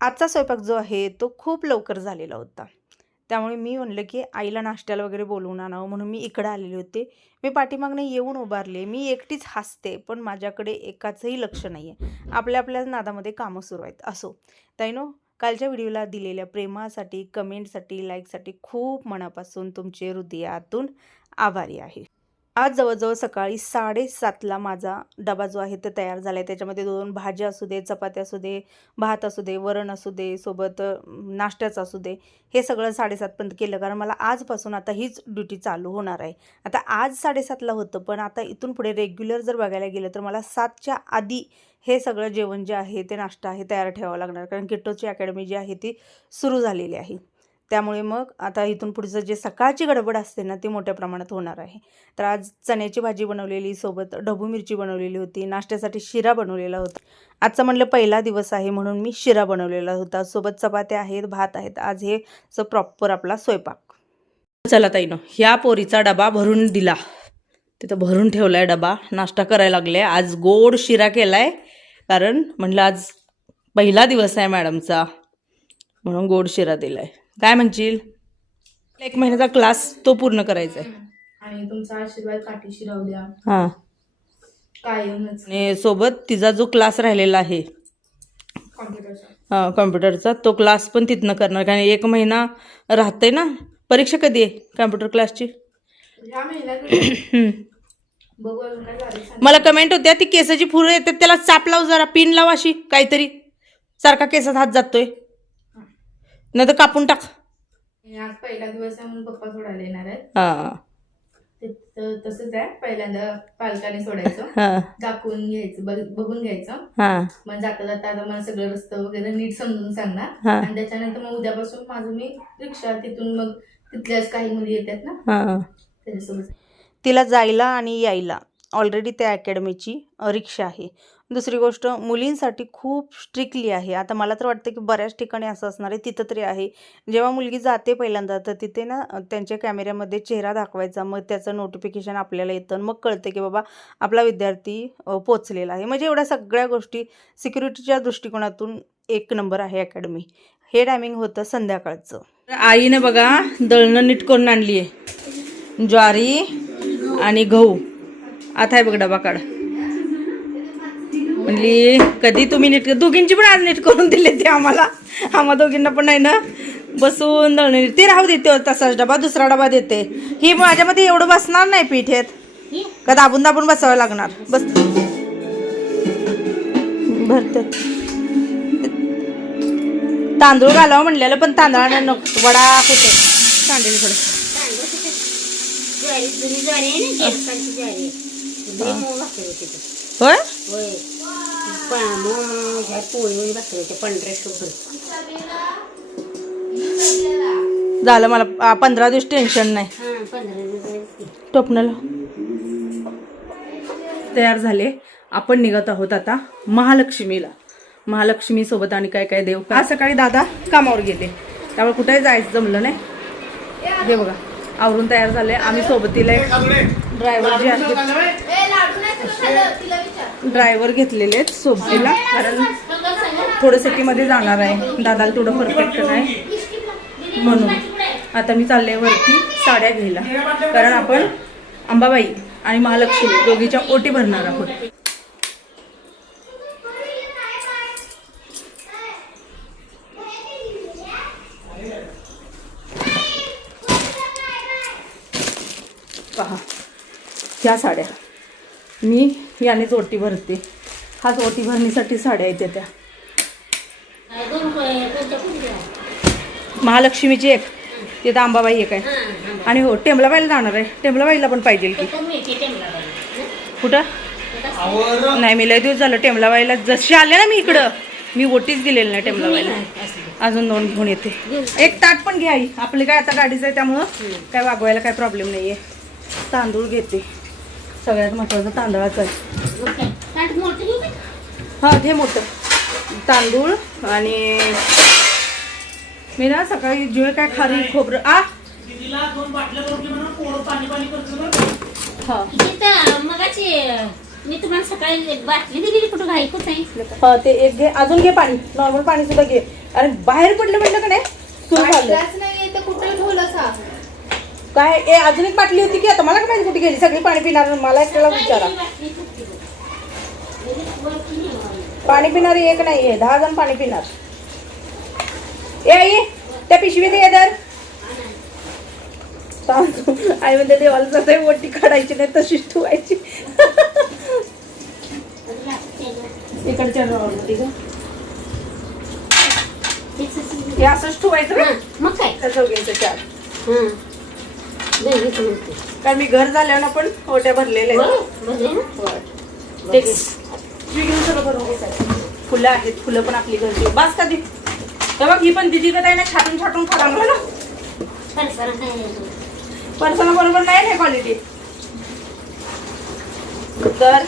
आजचा स्वयंपाक जो आहे तो खूप लवकर झालेला होता. त्यामुळे मी म्हणलं की आईला नाश्त्याला वगैरे बोलवून आणावं म्हणून मी इकडं आलेले होते. मी पाठीमागनं येऊन उभारले. मी एकटीच हसते, पण माझ्याकडे एकाचंही लक्ष नाही आहे. आपल्या नादामध्ये कामं सुरू आहेत. असो ताईनो, कालच्या व्हिडिओला दिलेल्या प्रेमासाठी, कमेंटसाठी, लाईकसाठी खूप मनापासून तुमचे हृदयातून आभारी आहे. आज जवळजवळ सकाळी 7:30ला माझा डबा जो आहे तो तयार झाला आहे. त्याच्यामध्ये 2 भाज्या असू दे, चपात्या असू दे, भात असू दे, वरण असू दे, सोबत नाश्त्याचं असू दे, हे सगळं 7:30 पर्यंत केलं. कारण मला आजपासून आता हीच ड्युटी चालू होणार आहे. आता आज 7:30ला होतं, पण आता इथून पुढे रेग्युलर जर बघायला गेलं तर मला 7च्या आधी हे सगळं जेवण जे आहे ते नाश्ता आहे तयार ठेवावं लागणार. कारण किट्टोची अकॅडमी जी आहे ती सुरू झालेली आहे. त्यामुळे मग आता इथून पुढचं जे सकाळची गडबड असते ना ती मोठ्या प्रमाणात होणार आहे. तर आज चण्याची भाजी बनवलेली, सोबत ढबू मिरची बनवलेली होती, नाश्त्यासाठी शिरा बनवलेला होता. आजचा म्हणलं पहिला दिवस आहे म्हणून मी शिरा बनवलेला होता, सोबत चपात्या आहेत, भात आहेत. आज हे प्रॉपर आपला स्वयंपाक. चला ताईनो, ह्या पोरीचा डबा भरून दिला, तिथं भरून ठेवलाय डबा. नाश्ता करायला लागले. आज गोड शिरा केलाय, कारण म्हणलं आज पहिला दिवस आहे मॅडमचा म्हणून गोड शिरा दिलाय. काय म्हणशील? 1 महिन्याचा क्लास तो पूर्ण करायचा आहे आणि तुमचा आशीर्वाद पाठीशी राहू द्या हां कायमच. आणि सोबत तिचा जो क्लास राहिलेला आहे कॉम्प्युटरचा, तो क्लास पण तिथनं करणार. कारण 1 महिना राहते ना. परीक्षा कधी आहे कॉम्प्युटर क्लासची? ह्या महिन्यात बघू अजून काय झालं. मला कमेंट होत्या ती केसाची फुरं येतात त्याला चाप लाव, जरा पिन लाव, अशी काहीतरी सारखा केसात हात जातोय, नाही तर कापून टाक. आज पहिला दिवस आहे म्हणून पप्पा सोडायला येणार आहेत. हां तसंच आहे, पहिल्यांदा पालकाने सोडायचं, दाखवून घ्यायचं, बघून घ्यायचं. हां मग जाता जाता आता मला सगळं रस्तं वगैरे नीट समजून सांगणार. आणि त्याच्यानंतर मग उद्यापासून माझं मी रिक्षा, तिथून मग तिथल्याच काही मुली येतात ना त्याच्यासोबत. तिला जायला आणि यायला ऑलरेडी त्या अकॅडमीची रिक्षा आहे. दुसरी गोष्ट, मुलींसाठी खूप स्ट्रिक्टली आहे. आता मला तर वाटतं की बऱ्याच ठिकाणी असं असणार आहे, तिथं तरी आहे. जेव्हा मुलगी जाते पहिल्यांदा तर तिथे ना त्यांच्या कॅमेऱ्यामध्ये चेहरा दाखवायचा, मग त्याचं नोटिफिकेशन आपल्याला येतं, मग कळतं की बाबा आपला विद्यार्थी पोचलेला आहे. म्हणजे एवढ्या सगळ्या गोष्टी सिक्युरिटीच्या दृष्टिकोनातून 1 नंबर आहे अकॅडमी. हे टायमिंग होतं संध्याकाळचं. आईने बघा दळणं नीट करून आणली आहे, ज्वारी आणि गहू. आता आहे बघ डबा काढ म्हणली. कधी तुम्ही नीट, दोघींची पण आज नीट करून दिले ते आम्हा दोघींना पण नाही ना बसून दळणे. ते राहू देते तसाच डबा, दुसरा डबा देते. ही माझ्यामध्ये एवढं बसणार नाही पीठेत, का दाबून दाबून बसावं लागणार. बस भरतात. तांदूळ घालावं म्हणलेलं पण तांदळाने नको, वडा होते सांडेल थोडं. होय झालं, मला 15 दिवस टेन्शन नाही. टोपणाला तयार झाले. आपण निघत आहोत आता महालक्ष्मीला. महालक्ष्मी सोबत आणि काय काय देव. आज सकाळी दादा कामावर गेले, त्यामुळे कुठेही जायचं जमलं नाही. हे बघा आवरून तयार झाले. आम्ही सोबतीला ड्रायव्हर जे आहेत, ड्रायव्हर घेतलेले आहेत सोबतीला, कारण थोडं सिटीमध्ये जाणार आहे, दादाला थोडं परफेक्ट नाही म्हणून. आता मी चालले वरती साड्या घ्यायला, कारण आपण अंबाबाई आणि महालक्ष्मी दोघीच्या ओटी भरणार आहोत. पहा ह्या साड्या मी यानेच ओटी भरते. हाच ओटी भरणीसाठी साड्या येते त्या. महालक्ष्मीची एक, तिथं अंबाबाई एक आहे. आणि हो टेंबलाबाईला जाणार आहे. टेंबलाबाईला पण पाहिजे की. कुठं नाही, मी लय दिवस झालं टेंबलाबाईला. जशी आले ना मी इकडं, मी ओटीच दिलेली नाही टेंबलाबाईला. अजून 2 घेऊन येते. एक ताट पण घ्या. आपली काय आता गाडीच आहे त्यामुळं काय वागवायला काय प्रॉब्लेम नाही आहे. तांदूळ घेते, सगळ्यात महत्त्वाचं तांदळाचं आहे. हां ते मोठं तांदूळ. आणि मी ना सकाळी जे काय खारी खोबरं हां मी तुम्हाला सकाळी बाटली दिली कुठं घाईकच आहे. हा ते एक घे, अजून घे पाणी, नॉर्मल पाणी सुद्धा घे. अरे बाहेर पडलं म्हटलं का नाही सुरू झालं. बाटलाच नाहीये तर कुठे ठेवलं सा काय ए अजून एक बाटली होती की आता मला काय माहिती कुठे गेली. सगळी पाणी पिणार मला एकट्याला विचारा. पाणी पिणारी एक नाहीये, 10 जण पाणी पिणार. ए आई त्या पिशवीत ये दर. आई म्हणते देवाला जसं मोठी काढायची नाही तशीच ठेवायची. इकडच्या हे असंच ठेवायचं ना मग काय त्याचं घ्यायचं चार. देवीच म्हणते. कारण मी घर झाल्यावर पण ओट्या भरलेल्या आहेत. बरे ना? ते घे. मी घेऊन सगळं बरोबर आहे. फुलं आहेत, फुलं पण आपली घरची. बास का दी बघ ही पण दिदी का नाही छाटून छाटून खा ना. परसाला काय पर्सना बरोबर नाही ना क्वालिटी. तर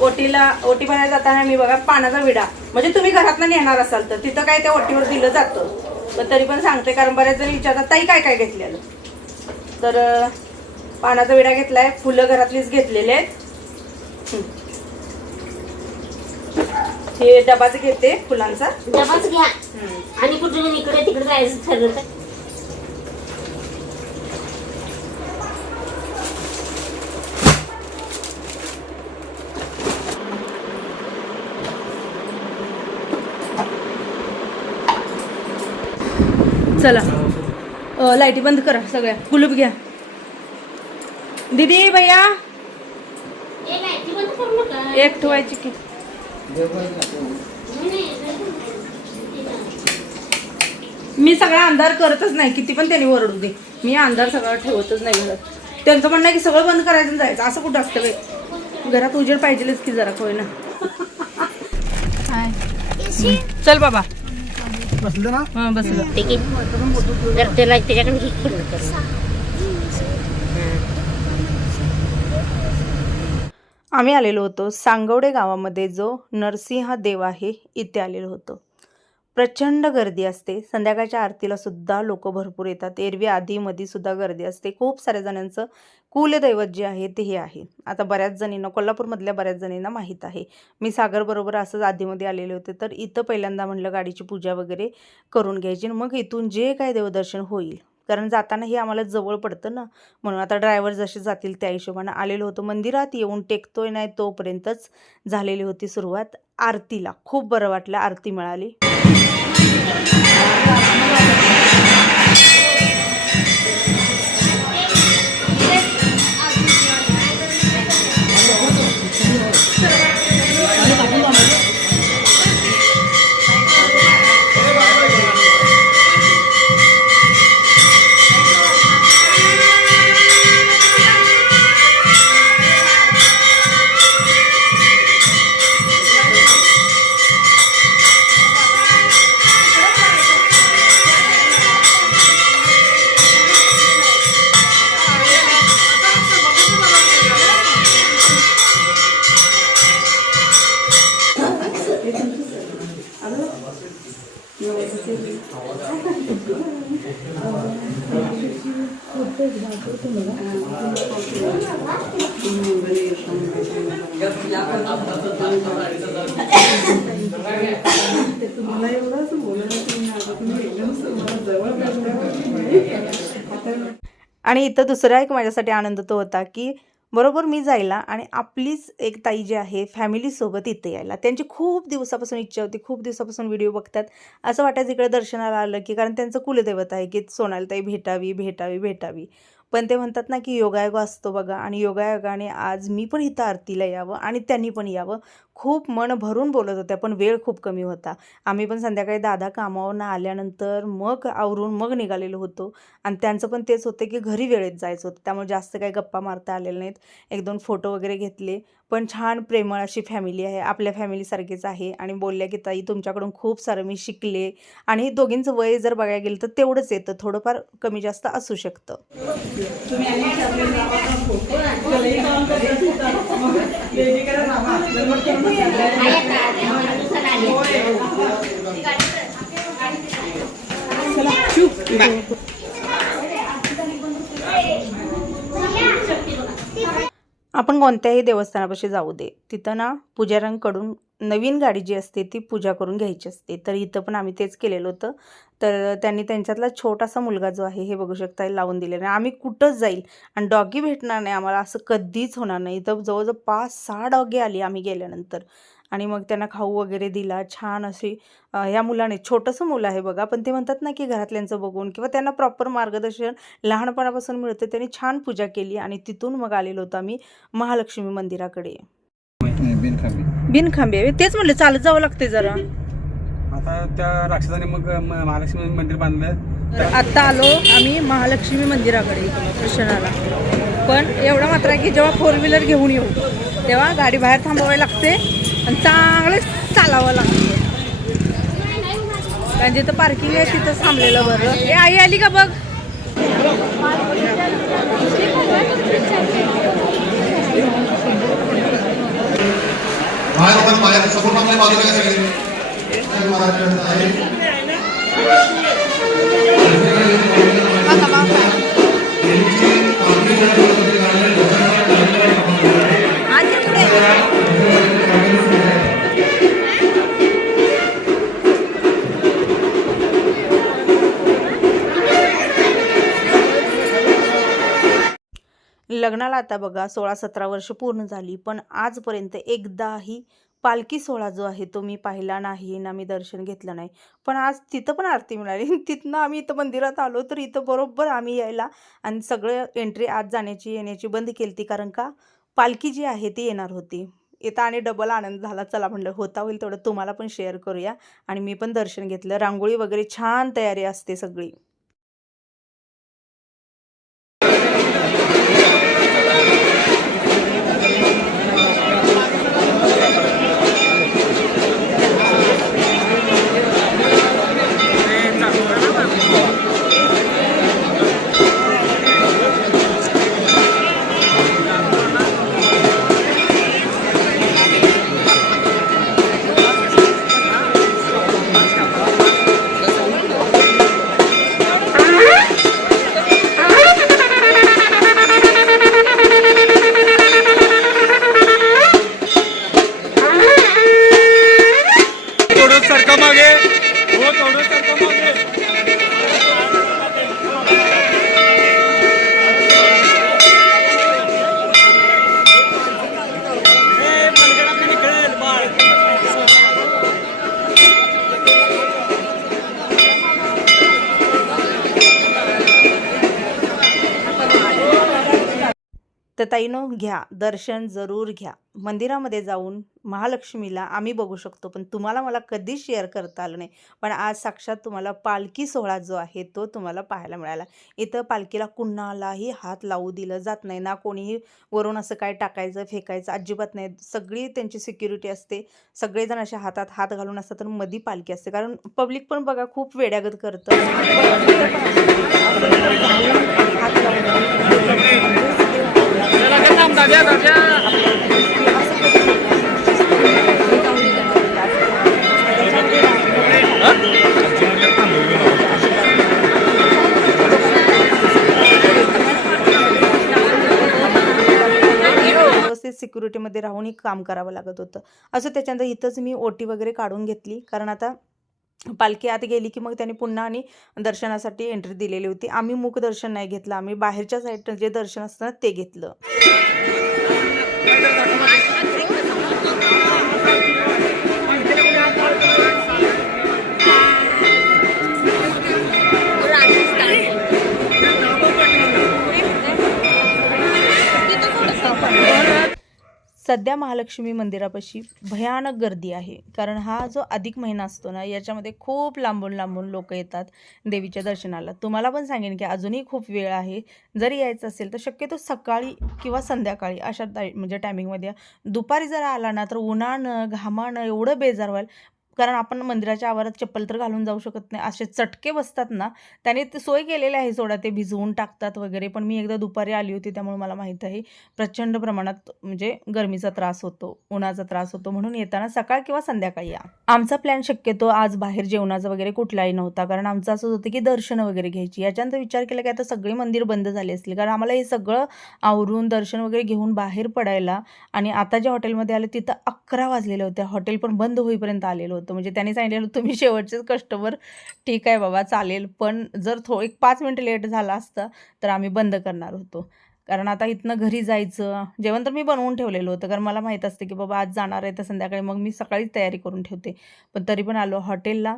ओटी भरायला जाताना मी बघा पानाचा विडा, म्हणजे तुम्ही घरातनं नेणार असाल तर तिथं काय त्या ओटीवर दिलं जातं, पण तरी पण सांगते कारण बऱ्याच जण विचारतात ताई काय काय घेतलेलं. तर पानाचा विडा घेतलाय, फुलं घरातलीच घेतलेले आहेत. हे डबाच घेते फुलांचा. डबाच घ्या आणि कुठे इकडे तिकडे जायचं ठरलं तर चला लाईटी बंद करा सगळ्या. कुलूप घ्या दीदी भैया. एक ठेवायची की मी सगळा अंधार करतच नाही, किती पण त्यांनी ओरडू दे मी अंधार सगळं ठेवतच नाही घरात. त्यांचं म्हणणं की सगळं बंद करायचं जायचं, असं कुठं असतं बाई. घरात उजेड पाहिजेलच की जरा होय ना. चल बाबा बसलं ना. हा बसलं. त्याला त्याच्याकडे आम्ही आलेलो होतो सांगवडे गावामध्ये, जो नरसिंह देव आहे इथे आलेलो होतो. प्रचंड गर्दी असते. संध्याकाळच्या आरतीला सुद्धा लोक भरपूर येतात. एरवी आधीमध्ये सुद्धा गर्दी असते. खूप साऱ्या जणांचं कुलदैवत जे आहे ते हे आहे. आता बऱ्याच जणींना कोल्हापूरमधल्या बऱ्याच जणींना माहीत आहे. मी सागरबरोबर असंच आधीमध्ये आलेले होते, तर इथं पहिल्यांदा म्हणलं गाडीची पूजा वगैरे करून घ्यायची, मग इथून जे काय देवदर्शन होईल, कारण जाताना हे आम्हाला जवळ पडतं ना, म्हणून आता ड्रायव्हर जसे जातील त्या हिशोबानं आलेलो होतो. मंदिरात येऊन टेकतोय नाही तोपर्यंतच झालेली होती सुरुवात आरतीला. खूप बरं वाटलं, आरती मिळाली. आणि इथं दुसरा एक माझ्यासाठी आनंद तो होता की बरोबर मी जायला आणि आपलीच एक ताई जी आहे फॅमिलीसोबत इथे यायला. त्यांची खूप दिवसापासून इच्छा होती, खूप दिवसापासून व्हिडिओ बघतात. असं वाटायचं इकडे दर्शनाला आलं की, कारण त्यांचं कुलदैवत आहे की सोनालीताई भेटावी भेटावी भेटावी. पण ते म्हणतात ना की योगायोग असतो बघा, आणि योगायोगाने आज मी पण इथं आरतीला यावं आणि त्यांनी पण यावं. खूप मन भरून बोलत होत्या, पण वेळ खूप कमी होता. आम्ही पण संध्याकाळी दादा कामावरून आल्यानंतर मग आवरून मग निघालेलो होतो, आणि त्यांचं पण तेच होतं की घरी वेळेत जायचं होतं, त्यामुळे जास्त काही गप्पा मारता आलेल्या नाहीत. 1-2 फोटो वगैरे घेतले. पण छान प्रेमळ अशी फॅमिली आहे, आपल्या फॅमिलीसारखीच आहे. आणि बोलल्या की ताई तुमच्याकडून खूप सारं मी शिकले. आणि दोघींचं वय जर बघायला गेलं तर तेवढंच येतं, थोडंफार कमी जास्त असू शकतं. आपण कोणत्याही देवस्थानापाशी जाऊ दे, तिथं ना पुजाऱ्यांकडून नवीन गाडी जी असते ती पूजा करून घ्यायची असते. तर इथं पण आम्ही तेच केलेलं होतं. तर त्यांनी त्यांच्यातला छोटासा मुलगा जो आहे हे बघू शकता लावून दिलेला आहे. आम्ही कुठंच जाईल आणि डॉगी भेटणार नाही आम्हाला असं कधीच होणार नाही. इथं जवळजवळ 5-6 डॉगी आली आम्ही गेल्यानंतर आणि मग त्यांना खाऊ वगैरे दिला. छान अशी ह्या मुलाने छोटंसं मुलं आहे बघा, पण ते म्हणतात ना की घरातल्यांचं बघून किंवा त्यांना प्रॉपर मार्गदर्शन लहानपणापासून मिळतं. त्यांनी छान पूजा केली आणि तिथून मग आलेलो होतो आम्ही महालक्ष्मी मंदिराकडे. बिनखांबे तेच म्हणलं चालत जावं लागते जरा. आता त्या राक्षसाने मग महालक्ष्मी मंदिर बांधलं. तर आत्ता आलो आम्ही महालक्ष्मी मंदिराकडे दर्शनाला. पण एवढा मात्र आहे की जेव्हा 4 व्हीलर घेऊन येऊ तेव्हा गाडी बाहेर थांबवावी लागते आणि चांगलं चालावं लागतं. कारण जिथं पार्किंग आहे तिथं थांबलेलं बरं. हे आई आली का बघ. बाहेर सपोर्ट आपल्या बाजूला सगळे लग्नाला आता बघा 16-17 वर्ष पूर्ण झाली, पण आजपर्यंत एकदाही पालखी सोहळा जो आहे तो मी पाहिला नाही ना मी दर्शन घेतलं नाही. पण आज तिथं पण आरती मिळाली. तिथनं आम्ही इथं मंदिरात आलो तर इथं बरोबर आम्ही यायला आणि सगळं एंट्री आत जाण्याची येण्याची बंद केली ती, कारण का पालखी जी आहे ती येणार होती. इथं आणि डबल आनंद झाला. चला म्हणलं होता होईल तेवढं तुम्हाला पण शेअर करूया. आणि मी पण दर्शन घेतलं. रांगोळी वगैरे छान तयारी असते सगळी. तर ताईनो घ्या दर्शन जरूर घ्या. मंदिरामध्ये जाऊन महालक्ष्मीला आम्ही बघू शकतो, पण तुम्हाला मला कधीच शेअर करता आलं नाही. पण आज साक्षात तुम्हाला पालखी सोहळा जो आहे तो तुम्हाला पाहायला मिळाला. इथं पालखीला कुणालाही हात लावू दिलं जात नाही ना, कोणीही वरून असं काय टाकायचं फेकायचं अजिबात नाही. सगळी त्यांची सिक्युरिटी असते. सगळेजण अशा हातात हात घालून असतात तर मधी पालखी असते. कारण पब्लिक पण बघा खूप वेड्यागत करतं. हात लावून व्यवस्थित सिक्युरिटीमध्ये राहूनही काम करावं लागत होतं. असं त्याच्यानंतर इथंच मी ओटी वगैरे काढून घेतली, कारण आता पालखी आत गेली की मग त्यांनी पुन्हा आणि दर्शनासाठी एंट्री दिलेली होती. आम्ही मुख दर्शन नाही घेतलं, आम्ही बाहेरच्या साईडनं जे दर्शन असतं ना ते घेतलं. सध्या महालक्ष्मी मंदिरापाशी भयानक गर्दी आहे, कारण हा जो अधिक महिना असतो ना याच्यामध्ये खूप लांबून लांबून लोक येतात देवीच्या दर्शनाला. तुम्हाला पण सांगेन की अजूनही खूप वेळ आहे. जर यायचं असेल तर शक्यतो सकाळी किंवा संध्याकाळी अशा म्हणजे टायमिंगमध्ये. दुपारी जर आला ना तर उन्हानं घामानं एवढं बेजार व्हाल. कारण आपण मंदिराच्या आवारात चप्पल तर घालून जाऊ शकत नाही, असे चटके बसतात ना, त्याने ते सोय केलेली आहे सोडा, ते भिजवून टाकतात वगैरे. पण मी एकदा दुपारी आली होती त्यामुळे मला माहीत आहे प्रचंड प्रमाणात म्हणजे गरमीचा त्रास होतो, उन्हाचा त्रास होतो, म्हणून येताना सकाळ किंवा संध्याकाळी या. आमचा प्लॅन शक्यतो आज बाहेर जेवणाचा वगैरे कुठलाही नव्हता, कारण आमचं असं होतं की दर्शनं वगैरे घ्यायची. याच्यानंतर विचार केला की आता सगळी मंदिर बंद झाली असतील, कारण आम्हाला हे सगळं आवरून दर्शन वगैरे घेऊन बाहेर पडायला आणि आता ज्या हॉटेलमध्ये आलं तिथं 11 वाजलेले होते. हॉटेल पण बंद होईपर्यंत आलेलं होतं. म्हणजे त्यांनी सांगितलेलं तुम्ही शेवटचेच कस्टमर, ठीक आहे बाबा चालेल, पण जर एक 5 मिनिटं लेट झाला असता तर आम्ही बंद करणार होतो. कारण आता इथनं घरी जायचं, जेवण तर मी बनवून ठेवलेलं होतं, कारण मला माहीत असतं की बाबा आज जाणार आहे तर संध्याकाळी मग मी सकाळीच तयारी करून ठेवते. पण तरी पण आलो हॉटेलला.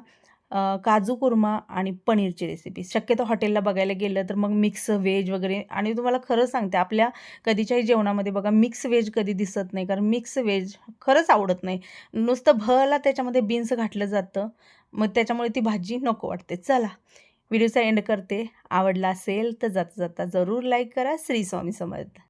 काजू कुर्मा आणि पनीरची रेसिपी. शक्यतो हॉटेलला बघायला गेलं तर मग मिक्स व्हेज वगैरे, आणि तुम्हाला खरं सांगते आपल्या कधीच्याही जेवणामध्ये बघा मिक्स व्हेज कधी दिसत नाही, कारण मिक्स व्हेज खरंच आवडत नाही. नुसतं भला त्याच्यामध्ये बीन्स घातलं जातं, मग त्याच्यामुळे ती भाजी नको वाटते. चला व्हिडिओचा एंड करते. आवडला असेल तर जाता जाता जरूर लाईक करा. श्री स्वामी समर्थ.